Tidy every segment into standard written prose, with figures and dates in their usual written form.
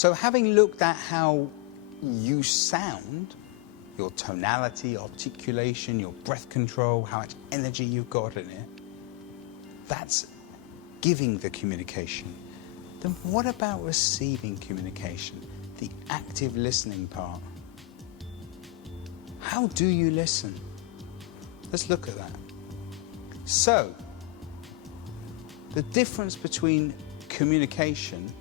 So having looked at how you sound, your tonality, articulation, your breath control, how much energy you've got in it, that's giving the communication. Then what about receiving communication, the active listening part? How do you listen? Let's look at that. So, the difference between communication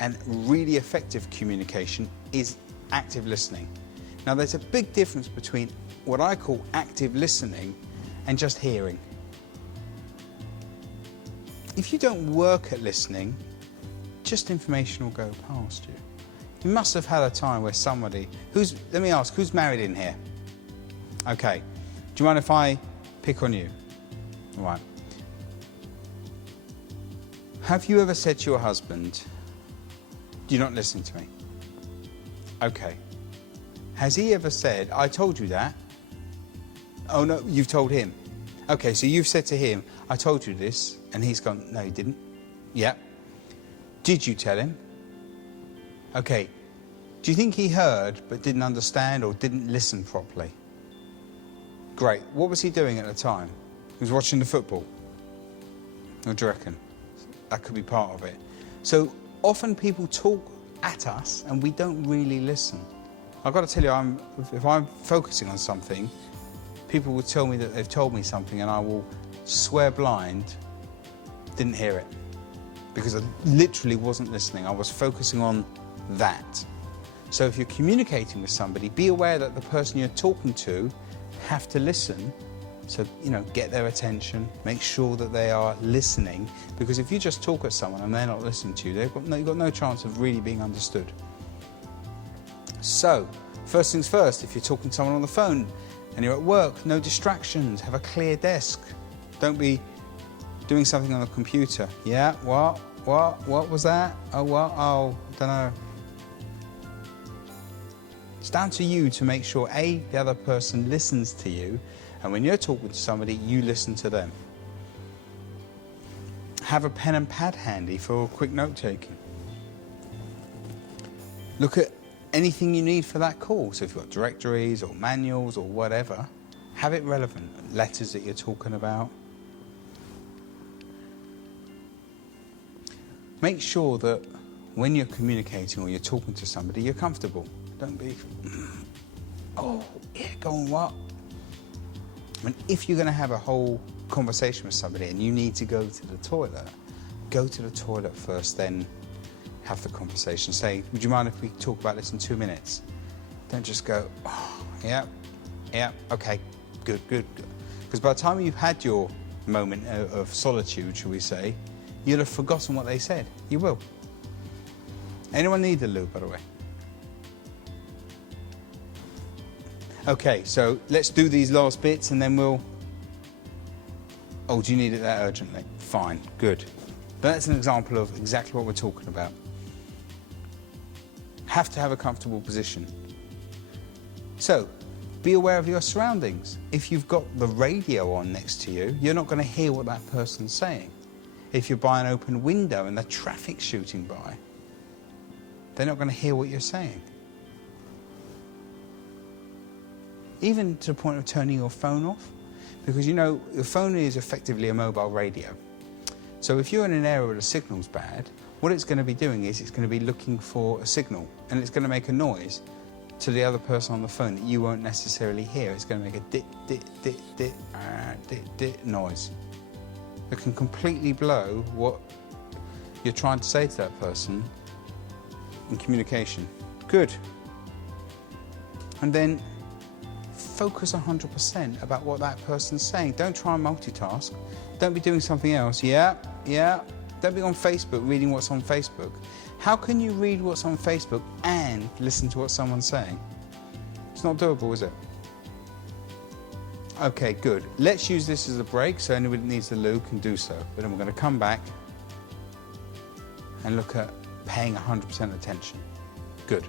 and really effective communication is active listening. Now, there's a big difference between what I call active listening and just hearing. If you don't work at listening, just information will go past you. You must have had a time where somebody, let me ask, who's married in here? Okay. Do you mind if I pick on you? All right. Have you ever said to your husband, "You're not listening to me"? Okay. Has he ever said, "I told you that"? Oh no, you've told him. Okay, so you've said to him, "I told you this," and he's gone, "No, you didn't." Yeah. Did you tell him? Okay. Do you think he heard but didn't understand or didn't listen properly? Great. What was he doing at the time? He was watching the football. What do you reckon? That could be part of it. So often people talk at us and we don't really listen. I've got to tell you, if I'm focusing on something, people will tell me that they've told me something and I will swear blind, didn't hear it. Because I literally wasn't listening. I was focusing on that. So if you're communicating with somebody, be aware that the person you're talking to have to listen. So, get their attention, make sure that they are listening, because if you just talk at someone and they're not listening to you, you've got no chance of really being understood. So, first things first, if you're talking to someone on the phone and you're at work, no distractions, have a clear desk. Don't be doing something on the computer. Yeah, what was that? Oh, don't know. It's down to you to make sure, A, the other person listens to you, and when you're talking to somebody, you listen to them. Have a pen and pad handy for quick note-taking. Look at anything you need for that call. So if you've got directories or manuals or whatever, have it relevant. Letters that you're talking about. Make sure that when you're communicating or you're talking to somebody, you're comfortable. Don't be, "Oh, yeah, go on, what?" And if you're going to have a whole conversation with somebody and you need to go to the toilet, go to the toilet first, then have the conversation. Say, "Would you mind if we talk about this in 2 minutes?" Don't just go, "Oh, yeah, okay, good." Because by the time you've had your moment of solitude, shall we say, you'll have forgotten what they said. You will. Anyone need the loo, by the way? Okay, so let's do these last bits and then we'll... Oh, do you need it that urgently? Fine, good. That's an example of exactly what we're talking about. Have to have a comfortable position. So, be aware of your surroundings. If you've got the radio on next to you, you're not going to hear what that person's saying. If you're by an open window and the traffic's shooting by, they're not going to hear what you're saying. Even to the point of turning your phone off, because your phone is effectively a mobile radio. So if you're in an area where the signal's bad, what it's going to be doing is it's going to be looking for a signal, and it's going to make a noise to the other person on the phone that you won't necessarily hear. It's going to make a dit noise that can completely blow what you're trying to say to that person in communication. Good. And then focus 100% about what that person's saying. Don't try and multitask. Don't be doing something else. Yeah. Don't be on Facebook reading what's on Facebook. How can you read what's on Facebook and listen to what someone's saying? It's not doable, is it? Okay, good. Let's use this as a break, so anybody that needs the loo can do so. But then we're going to come back and look at paying 100% attention. Good.